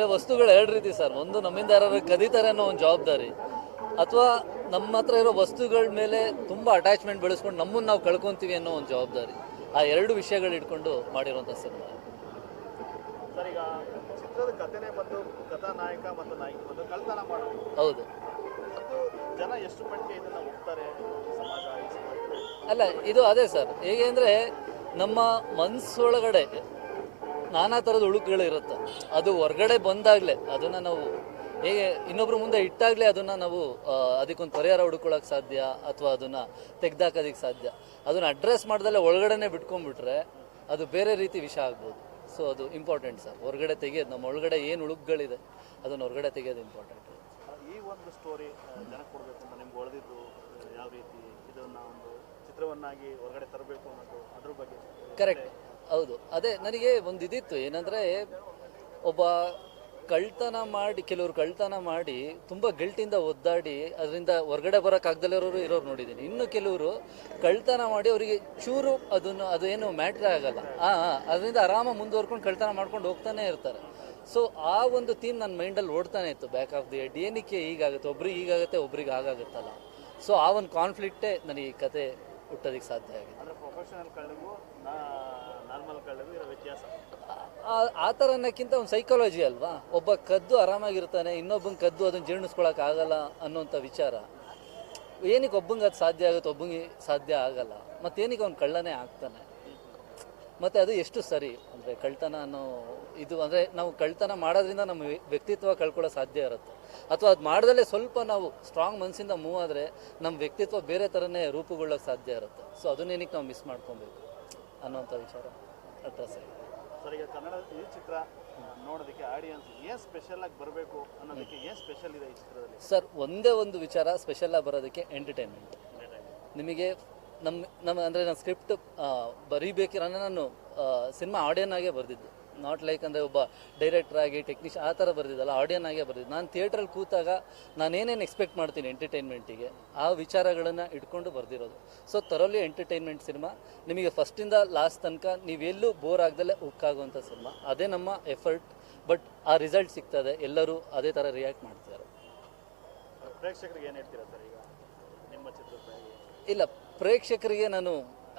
ವಸ್ತುಗಳು ಎರಡು ರೀತಿ ಸರ್. ಒಂದು ನಮ್ಮಿಂದ ಯಾರು ಕದೀತಾರೆ ಅನ್ನೋ ಒಂದು ಜವಾಬ್ದಾರಿ. ಅಥವಾ ನಮ್ಮ ಹತ್ರ ಇರೋ ವಸ್ತುಗಳ ಮೇಲೆ ತುಂಬ ಅಟ್ಯಾಚ್ಮೆಂಟ್ ಬೆಳೆಸ್ಕೊಂಡು ನಮ್ಮನ್ನು ನಾವು ಕಳ್ಕೊತೀವಿ ಅನ್ನೋ ಒಂದು ಜವಾಬ್ದಾರಿ. ಆ ಎರಡು ವಿಷಯಗಳು ಇಟ್ಕೊಂಡು ಮಾಡಿರುವಂಥ ಸಿನಿಮಾ. ಸರ್ ಈಗ ಚಿತ್ರದ ಕಥೆನೇ ಬಂದು ಕಥಾನಾಯಕ ಮತ್ತು ನಾಯಕಿ ಬಂದು ಕಳ್ತನ ಮಾಡೋದು. ಹೌದು. ಜನ ಎಷ್ಟು ಮಟ್ಟಿಗೆ ಇದನ್ನ ಒಪ್ತಾರೆ? ಸಮಾಜ ಈ ಅಲ್ಲ ಇದು ಅದೇ ಸರ್. ಹೇಗೆ ಅಂದರೆ ನಮ್ಮ ಮನಸ್ಸೊಳಗಡೆ ನಾನಾ ಥರದ ಉಳುಕುಗಳು ಇರುತ್ತೆ. ಅದು ಹೊರಗಡೆ ಬಂದಾಗಲೇ ಅದನ್ನು ನಾವು ಹೇಗೆ ಇನ್ನೊಬ್ರ ಮುಂದೆ ಇಟ್ಟಾಗಲೇ ಅದನ್ನು ನಾವು ಅದಕ್ಕೊಂದು ಪರಿಹಾರ ಹುಡ್ಕೊಳಕ್ಕೆ ಸಾಧ್ಯ ಅಥವಾ ಅದನ್ನು ತೆಗ್ದಾಕೋದಕ್ಕೆ ಸಾಧ್ಯ. ಅದನ್ನು ಅಡ್ರೆಸ್ ಮಾಡ್ದಲ್ಲೇ ಒಳಗಡೆನೆ ಬಿಟ್ಕೊಂಡ್ಬಿಟ್ರೆ ಅದು ಬೇರೆ ರೀತಿ ವಿಷಯ ಆಗ್ಬೋದು. ಸೊ ಅದು ಇಂಪಾರ್ಟೆಂಟ್ ಸರ್ ಹೊರಗಡೆ ತೆಗೆಯೋದು ನಮ್ಮ ಒಳಗಡೆ ಏನು ಉಳುಕುಗಳಿದೆ ಅದನ್ನು ಹೊರಗಡೆ ತೆಗೆಯೋದು ಇಂಪಾರ್ಟೆಂಟ್ ಈ ಒಂದು ಸ್ಟೋರಿ ಜನಕ್ಕೆ ಕೊಡಬೇಕು ಅಂತ ನಿಮ್ಗೆ ಒಳದಿದ್ದು ಯಾವ ರೀತಿ ಇದನ್ನ ಒಂದು ಚಿತ್ರವನ್ನಾಗಿ ಹೊರಗಡೆ ತರಬೇಕು ಅನ್ನೋದು ಅದ್ರ ಬಗ್ಗೆ. ಕರೆಕ್ಟ್ ಹೌದು. ಅದೇ ನನಗೆ ಒಂದು ಇದಿತ್ತು. ಏನಂದರೆ ಒಬ್ಬ ಕಳ್ತನ ಮಾಡಿ, ಕೆಲವರು ಕಳ್ತನ ಮಾಡಿ ತುಂಬ ಗಿಲ್ಟಿಂದ ಒದ್ದಾಡಿ ಅದರಿಂದ ಹೊರಗಡೆ ಬರೋಕ್ಕಾಗ್ದಲ್ಲಿರೋರು ಇರೋರು ನೋಡಿದ್ದೀನಿ ಇನ್ನು ಕೆಲವರು ಕಳ್ತನ ಮಾಡಿ ಅವರಿಗೆ ಚೂರು ಅದನ್ನು, ಅದು ಏನು ಮ್ಯಾಟ್ರೇ ಆಗಲ್ಲ. ಹಾಂ ಅದರಿಂದ ಆರಾಮ ಮುಂದುವರ್ಕೊಂಡು ಕಳ್ತನ ಮಾಡ್ಕೊಂಡು ಹೋಗ್ತಾನೆ ಇರ್ತಾರೆ. ಸೊ ಆ ಒಂದು ಥೀಮ್ ನನ್ನ ಮೈಂಡಲ್ಲಿ ಓಡ್ತಾನೆ ಇತ್ತು. ಬ್ಯಾಕ್ ಆಫ್ ದಿ ಹೆಡ್ ಏನಕ್ಕೆ ಹೀಗಾಗುತ್ತೆ? ಒಬ್ರಿಗೆ ಹೀಗಾಗುತ್ತೆ, ಒಬ್ರಿಗೆ ಆಗಾಗುತ್ತಲ್ಲ ಸೊ ಆ ಒಂದು ಕಾನ್ಫ್ಲಿಕ್ಟೇ ನನಗೆ ಈ ಕತೆ ಹುಟ್ಟೋದಕ್ಕೆ ಸಾಧ್ಯ ಆಗಿದೆ. ಆ- ಥರ ಅನ್ನೋಕ್ಕಿಂತ ಒಂದು ಸೈಕಾಲಜಿ ಅಲ್ವಾ? ಒಬ್ಬ ಕದ್ದು ಆರಾಮಾಗಿರ್ತಾನೆ ಇನ್ನೊಬ್ಬಂಗೆ ಕದ್ದು ಅದನ್ನು ಜೀರ್ಣಿಸ್ಕೊಳಕ್ಕೆ ಆಗಲ್ಲ ಅನ್ನೋಂಥ ವಿಚಾರ. ಏನಕ್ಕೆ ಒಬ್ಬಂಗೆ ಅದು ಸಾಧ್ಯ ಆಗುತ್ತೆ, ಒಬ್ಬಂಗೆ ಸಾಧ್ಯ ಆಗಲ್ಲ? ಮತ್ತೇನಕ್ಕೆ ಅವ್ನು ಕಳ್ಳನೇ ಆಗ್ತಾನೆ? ಮತ್ತು ಅದು ಎಷ್ಟು ಸರಿ? ಅಂದರೆ ಕಳ್ತನ ಅನ್ನೋ ಇದು, ಅಂದರೆ ನಾವು ಕಳ್ತನ ಮಾಡೋದ್ರಿಂದ ನಮ್ಮ ವ್ಯ- ವ್ಯಕ್ತಿತ್ವ ಕಳ್ಕೊಳ್ಳೋ ಸಾಧ್ಯ ಇರುತ್ತೆ. ಅಥವಾ ಅದು ಮಾಡ್ದಲೇ ಸ್ವಲ್ಪ ನಾವು ಸ್ಟ್ರಾಂಗ್ ಮನಸ್ಸಿಂದ ಮೂವ್ ಆದರೆ ನಮ್ಮ ವ್ಯಕ್ತಿತ್ವ ಬೇರೆ ಥರನೇ ರೂಪುಗೊಳ್ಳೋಕ್ಕೆ ಸಾಧ್ಯ ಇರುತ್ತೆ. ಸೊ ಅದನ್ನೇನಕ್ಕೆ ನಾವು ಮಿಸ್ ಮಾಡ್ಕೊಬೇಕು? ಅನ್ನೋಂಥ ವಿಚಾರ ಅಡ್ರೆಸ್ ಆಗಿದೆ ಸರ್ ಈಗ ಕನ್ನಡ ಈ ಚಿತ್ರ ನೋಡೋದಕ್ಕೆ ಆಡಿಯನ್ಸ್ ಏನು ಸ್ಪೆಷಲ್ ಆಗಿ ಬರಬೇಕು ಅನ್ನೋದಕ್ಕೆ ಏನು ಸ್ಪೆಷಲ್ ಇದೆ ಈ ಚಿತ್ರದಲ್ಲಿ? ಸರ್ ಒಂದೇ ಒಂದು ವಿಚಾರ ಸ್ಪೆಷಲ್ ಆಗಿ ಬರೋದಕ್ಕೆ ಎಂಟರ್ಟೈನ್ಮೆಂಟ್ ನಿಮಗೆ ನಮ್ಮ ನಮ್ಮ ಅಂದರೆ ನಾನು ಸ್ಕ್ರಿಪ್ಟ್ ಬರೀಬೇಕಿರೋ ನಾನು ಸಿನಿಮಾ ಆಡಿಯನ್ ಆಗೇ ಬರೆದಿದ್ದು. ನಾಟ್ ಲೈಕ್ ಅಂದರೆ ಒಬ್ಬ ಡೈರೆಕ್ಟರ್ ಆಗಿ ಟೆಕ್ನಿಷಿಯನ್ ಆ ಥರ ಬರೆದಿದ್ದಲ್ಲ ಆಡಿಯನ್ ಆಗೇ ಬರೆದಿದ್ದು. ನಾನು ಥಿಯೇಟ್ರಲ್ಲಿ ಕೂತಾಗ ನಾನೇನೇನು ಎಕ್ಸ್ಪೆಕ್ಟ್ ಮಾಡ್ತೀನಿ ಎಂಟರ್ಟೈನ್ಮೆಂಟಿಗೆ ಆ ವಿಚಾರಗಳನ್ನು ಇಟ್ಕೊಂಡು ಬರೆದಿರೋದು. ಸೊ ತರೋಲಿ ಎಂಟರ್ಟೈನ್ಮೆಂಟ್ ಸಿನಿಮಾ ನಿಮಗೆ ಫಸ್ಟಿಂದ ಲಾಸ್ಟ್ ತನಕ ನೀವೆಲ್ಲೂ ಬೋರ್ ಆಗ್ದಲೇ ಉಕ್ಕಾಗುವಂಥ ಸಿನಿಮಾ ಅದೇ ನಮ್ಮ ಎಫರ್ಟ್ ಬಟ್ ಆ ರಿಸಲ್ಟ್ ಸಿಗ್ತದೆ. ಎಲ್ಲರೂ ಅದೇ ಥರ ರಿಯಾಕ್ಟ್ ಮಾಡ್ತಿದ್ದಾರೆ ಪ್ರೇಕ್ಷಕರಿಗೆ ಏನು ಹೇಳ್ತೀರಾ ಸರ್ ಈಗ? ನಿಮ್ಮ ಚಿತ್ರದ? ಇಲ್ಲ ಪ್ರೇಕ್ಷಕರಿಗೆ ನಾನು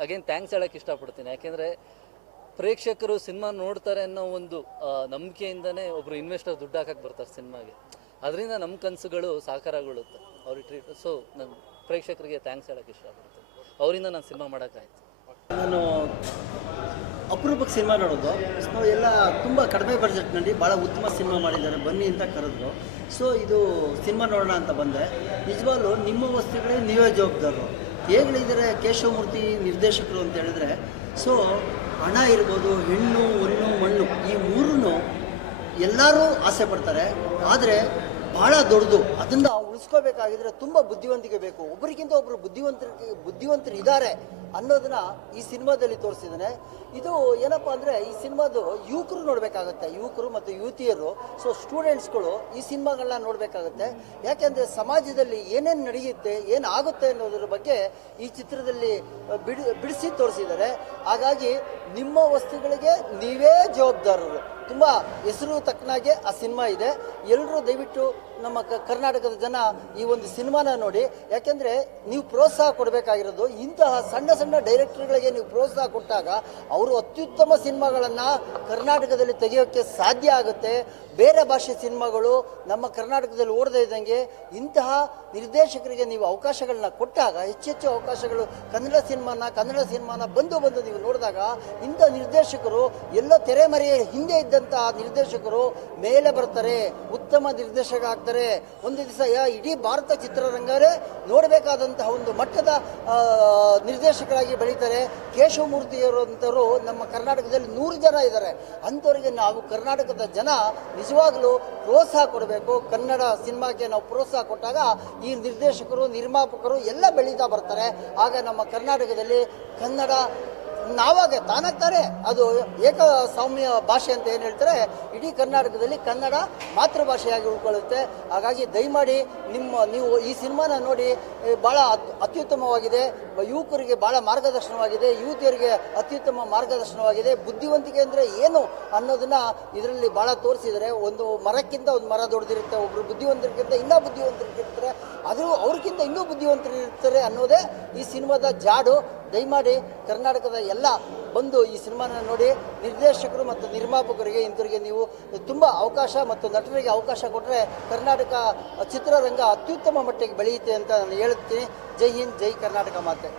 ಅಗೇನ್ ಥ್ಯಾಂಕ್ಸ್ ಹೇಳೋಕ್ಕೆ ಇಷ್ಟಪಡ್ತೀನಿ. ಯಾಕೆಂದರೆ ಪ್ರೇಕ್ಷಕರು ಸಿನಿಮಾ ನೋಡ್ತಾರೆ ಅನ್ನೋ ಒಂದು ನಂಬಿಕೆಯಿಂದನೇ ಒಬ್ರು ಇನ್ವೆಸ್ಟರ್ ದುಡ್ಡು ಹಾಕಕ್ಕೆ ಬರ್ತಾರೆ ಸಿನಿಮಾಗೆ. ಅದರಿಂದ ನಮ್ಮ ಕನಸುಗಳು ಸಾಕಾರಗೊಳ್ಳುತ್ತೆ. ಅವ್ರಿಗೆ ಟ್ರೀಟ್ ಸೊ ನಾನು ಪ್ರೇಕ್ಷಕರಿಗೆ ಥ್ಯಾಂಕ್ಸ್ ಹೇಳಕ್ಕೆ ಇಷ್ಟಪಡ್ತೀನಿ. ಅವರಿಂದ ನಾನು ಸಿನಿಮಾ ಮಾಡೋಕ್ಕಾಯ್ತು ನಾನು ಅಪರೂಪಕ್ಕೆ ಸಿನಿಮಾ ನೋಡೋದು. ಸೊ ಎಲ್ಲ ತುಂಬ ಕಡಿಮೆ ಬಜೆಟ್ನಲ್ಲಿ ಭಾಳ ಉತ್ತಮ ಸಿನಿಮಾ ಮಾಡಿದ್ದಾರೆ. ಬನ್ನಿ ಅಂತ ಕರೆದ್ರು. ಸೊ ಇದು ಸಿನಿಮಾ ನೋಡೋಣ ಅಂತ ಬಂದೆ. ನಿಜವಾಗ್ಲು ನಿಮ್ಮ ವಸ್ತುಗಳೇ ನೀವೇ ಜವಾಬ್ದಾರರು ಹೇಗಳಿದ್ದಾರೆ ಕೇಶವಮೂರ್ತಿ ನಿರ್ದೇಶಕರು ಅಂತ ಹೇಳಿದ್ರೆ ಸೊ ಹಣ ಇರ್ಬೋದು ಹೆಣ್ಣು ಹಣ್ಣು ಮಣ್ಣು ಈ ಮೂರನ್ನು ಎಲ್ಲರೂ ಆಸೆ ಪಡ್ತಾರೆ. ಆದರೆ ಭಾಳ ದೊಡ್ಡದು. ಅದನ್ನು ಉಳಿಸ್ಕೋಬೇಕಾಗಿದ್ರೆ ತುಂಬ ಬುದ್ಧಿವಂತಿಕೆ ಬೇಕು. ಒಬ್ಬರಿಗಿಂತ ಒಬ್ಬರು ಬುದ್ಧಿವಂತರಿಗೆ ಬುದ್ಧಿವಂತರು ಇದ್ದಾರೆ ಅನ್ನೋದನ್ನ ಈ ಸಿನಿಮಾದಲ್ಲಿ ತೋರಿಸಿದ್ದಾನೆ. ಇದು ಏನಪ್ಪ ಅಂದರೆ ಈ ಸಿನಿಮಾದು ಯುವಕರು ನೋಡಬೇಕಾಗತ್ತೆ. ಯುವಕರು ಮತ್ತು ಯುವತಿಯರು ಸೊ ಸ್ಟೂಡೆಂಟ್ಸ್ಗಳು ಈ ಸಿನಿಮಾಗಳನ್ನ ನೋಡಬೇಕಾಗುತ್ತೆ. ಯಾಕೆಂದರೆ ಸಮಾಜದಲ್ಲಿ ಏನೇನು ನಡೆಯುತ್ತೆ ಏನಾಗುತ್ತೆ ಅನ್ನೋದ್ರ ಬಗ್ಗೆ ಈ ಚಿತ್ರದಲ್ಲಿ ಬಿಡಿ, ಬಿಡಿಸಿ ತೋರಿಸಿದ್ದಾರೆ. ಹಾಗಾಗಿ ನಿಮ್ಮ ವಸ್ತುಗಳಿಗೆ ನೀವೇ ಜವಾಬ್ದಾರರು. ತುಂಬ ಹೆಸರು ತಕ್ಕನಾಗೆ ಆ ಸಿನಿಮಾ ಇದೆ. ಎಲ್ಲರೂ ದಯವಿಟ್ಟು ನಮ್ಮ ಕರ್ನಾಟಕದ ಜನ ಈ ಒಂದು ಸಿನಿಮಾನ ನೋಡಿ. ಯಾಕೆಂದರೆ ನೀವು ಪ್ರೋತ್ಸಾಹ ಕೊಡಬೇಕಾಗಿರೋದು ಇಂತಹ ಸಣ್ಣ ಸಣ್ಣ ಡೈರೆಕ್ಟರ್ಗಳಿಗೆ ನೀವು ಪ್ರೋತ್ಸಾಹ ಕೊಟ್ಟಾಗ ಅವರು ಅತ್ಯುತ್ತಮ ಸಿನಿಮಾಗಳನ್ನು ಕರ್ನಾಟಕದಲ್ಲಿ ತೆಗೆಯೋಕ್ಕೆ ಸಾಧ್ಯ ಆಗುತ್ತೆ. ಬೇರೆ ಭಾಷೆ ಸಿನಿಮಾಗಳು ನಮ್ಮ ಕರ್ನಾಟಕದಲ್ಲಿ ಓಡದೇ ಇದ್ದಂಗೆ ಇಂತಹ ನಿರ್ದೇಶಕರಿಗೆ ನೀವು ಅವಕಾಶಗಳನ್ನ ಕೊಟ್ಟಾಗ ಹೆಚ್ಚೆಚ್ಚು ಅವಕಾಶಗಳು, ಕನ್ನಡ ಸಿನಿಮಾನ ಕನ್ನಡ ಸಿನಿಮಾನ ಬಂದು ಬಂದು ನೀವು ನೋಡಿದಾಗ, ಇಂಥ ನಿರ್ದೇಶಕರು ಎಲ್ಲ ತೆರೆಮರೆಯ ಹಿಂದೆ ಇದ್ದಂತಹ ನಿರ್ದೇಶಕರು ಮೇಲೆ ಬರ್ತಾರೆ, ಉತ್ತಮ ನಿರ್ದೇಶಕ ಆಗ್ತಾರೆ. ಒಂದು ದಿವಸ ಇಡೀ ಭಾರತ ಚಿತ್ರರಂಗವೇ ನೋಡಬೇಕಾದಂತಹ ಒಂದು ಮಟ್ಟದ ನಿರ್ದೇಶಕರಾಗಿ ಬೆಳೀತಾರೆ. ಕೇಶವಮೂರ್ತಿಯವರಂಥವರು ನಮ್ಮ ಕರ್ನಾಟಕದಲ್ಲಿ ನೂರು ಜನ ಇದ್ದಾರೆ. ಅಂಥವರಿಗೆ ನಾವು ಕರ್ನಾಟಕದ ಜನ ನಿಜವಾಗಲೂ ಪ್ರೋತ್ಸಾಹ ಕೊಡಬೇಕು. ಕನ್ನಡ ಸಿನಿಮಾಕ್ಕೆ ನಾವು ಪ್ರೋತ್ಸಾಹ ಕೊಟ್ಟಾಗ ಈ ನಿರ್ದೇಶಕರು, ನಿರ್ಮಾಪಕರು ಎಲ್ಲ ಬೆಳೀತಾ ಬರ್ತಾರೆ. ಆಗ ನಮ್ಮ ಕರ್ನಾಟಕದಲ್ಲಿ ಕನ್ನಡ ನಾವಾಗ ತಾನಾಗ್ತಾರೆ. ಅದು ಏಕ ಸೌಮ್ಯ ಭಾಷೆ ಅಂತ ಏನು ಹೇಳ್ತಾರೆ? ಇಡೀ ಕರ್ನಾಟಕದಲ್ಲಿ ಕನ್ನಡ ಮಾತೃಭಾಷೆಯಾಗಿ ಉಳ್ಕೊಳ್ಳುತ್ತೆ. ಹಾಗಾಗಿ ದಯಮಾಡಿ ನಿಮ್ಮ, ನೀವು ಈ ಸಿನಿಮಾನ ನೋಡಿ ಭಾಳ ಅತ್- ಅತ್ಯುತ್ತಮವಾಗಿದೆ. ಯುವಕರಿಗೆ ಭಾಳ ಮಾರ್ಗದರ್ಶನವಾಗಿದೆ. ಯುವತಿಯರಿಗೆ ಅತ್ಯುತ್ತಮ ಮಾರ್ಗದರ್ಶನವಾಗಿದೆ. ಬುದ್ಧಿವಂತಿಕೆ ಅಂದರೆ ಏನು ಅನ್ನೋದನ್ನು ಇದರಲ್ಲಿ ಭಾಳ ತೋರಿಸಿದರೆ ಒಂದು ಮರಕ್ಕಿಂತ ಒಂದು ಮರ ದೊಡ್ಡದಿರುತ್ತೆ ಒಬ್ಬರು ಬುದ್ಧಿವಂತರಿಗಿಂತ ಇನ್ನೂ ಬುದ್ಧಿವಂತರಿಗಿರ್ತಾರೆ ಅದು ಅವ್ರಿಗಿಂತ ಇನ್ನೂ ಬುದ್ಧಿವಂತರು ಇರ್ತಾರೆ ಅನ್ನೋದೇ ಈ ಸಿನಿಮಾದ ಜಾಡು. ದಯಮಾಡಿ ಕರ್ನಾಟಕದ ಎಲ್ಲ ಬಂದು ಈ ಸಿನಿಮಾನ ನೋಡಿ, ನಿರ್ದೇಶಕರು ಮತ್ತು ನಿರ್ಮಾಪಕರಿಗೆ, ಇಂಥವರಿಗೆ ನೀವು ತುಂಬ ಅವಕಾಶ ಮತ್ತು ನಟರಿಗೆ ಅವಕಾಶ ಕೊಟ್ಟರೆ ಕರ್ನಾಟಕ ಚಿತ್ರರಂಗ ಅತ್ಯುತ್ತಮ ಮಟ್ಟಿಗೆ ಬೆಳೆಯುತ್ತೆ ಅಂತ ನಾನು ಹೇಳುತ್ತೀನಿ. ಜೈ ಹಿಂದ್, ಜೈ ಕರ್ನಾಟಕ ಮಾತೆ.